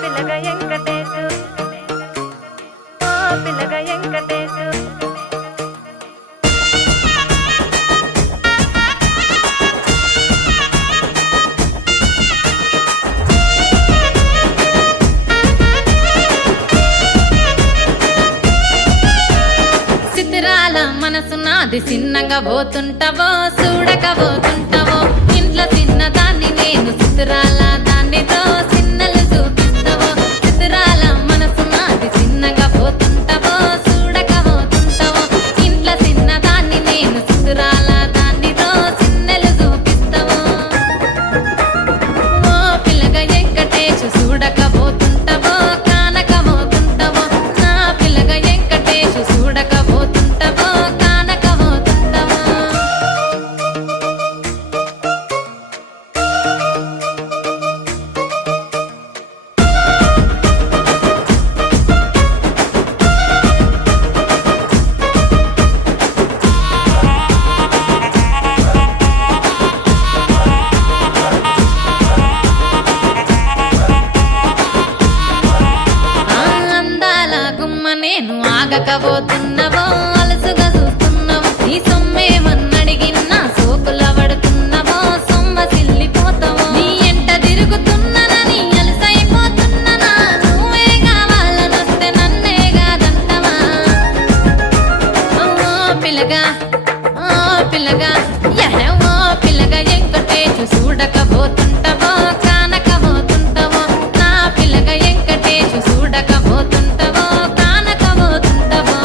పిల్లగా వెంకటేశు ఓ పిల్లగా వెంకటేశు చిత్రాల మనసు నాది చిన్నగా పోతుంటావో చూడక పోతుంటావో ఇంట్లో చిన్నదాన్ని నేను చిత్రాల దాన్నితో చిన్నలు చూపిస్తావో చిత్రాల మనసు నాది చిన్నగా పోతుంటావో చూడక పోతుంటావో ఇంట్లో చిన్నదాన్ని నేను చిత్రాల దాన్నితో చిన్నలు చూపిస్తావో ఓ పిల్లగా వెంకటేశు చూడక పోతుంటావో కానక పోతుంటావో నా పిల్లగా వెంకటేశు చూడక పోతుంటావో కానక పోతుంటావో అందాల గుమ్మ నేను ఆగకపోతున్నావో అలసుగా చూస్తున్నావో నీ సొమ్మేమన్నడిగిన్నా సోకుల పడుతున్నావో సొమ్మ సిల్లిపోతావో నీ ఎంట తిరుగుతున్నానని అలసైపోతున్నానా నువ్వే కావాలనొస్తే నన్నే కాదంటవా ఓ పిల్లగా ఓ పిల్లగా ఓ పిల్లగా వెంకటేశు చూడకపోతుంటావో కానకపోతుంటావో నా పిల్లగా వెంకటేశు చూడకపోతుంటావో కానకపోతుంటావో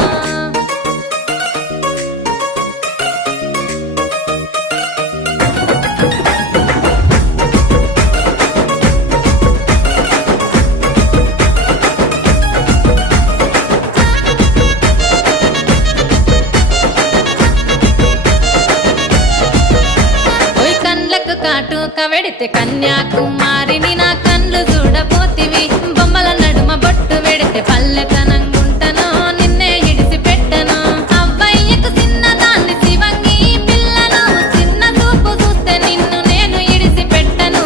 ఓయ్ కండ్లకు కాటుక వెడితే కన్యాకుమారిని నా కండ్లు చూడపోతివి బొమ్మల నడుమ బొట్టు వెడితే పల్లెతనంగుంటను నిన్నే ఇడిసి పెట్టను అవ్వయ్యకు చిన్నదాన్ని శివంగి పిల్లను చిన్న చూపు చూస్తే నిన్ను నేను ఇడిసి పెట్టను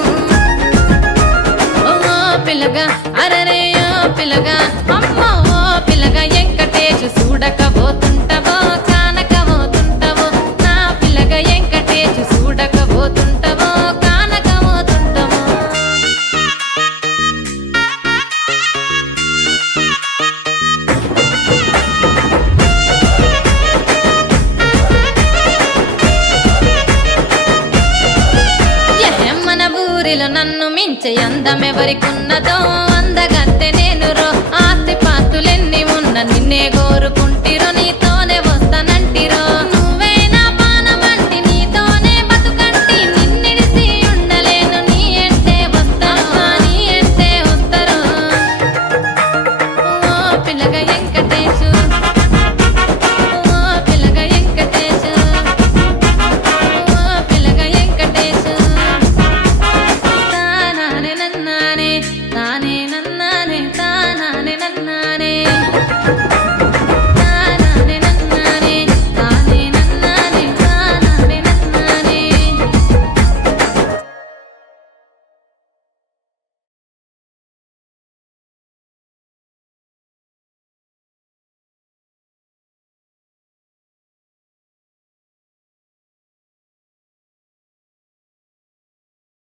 ఓ పిల్లగా అరరే ఓ పిల్లగా అమ్మో ఓ పిల్లగా వెంకటేశు చూడకపోతుంటావో కానకపోతుంటావో నా పిల్లగా వెంకటేశు చూడకపోతుంటావో కానకపోతుంటావో మన ఊరిలో నన్ను మించే అందమెవరికున్నదో అందగత్తె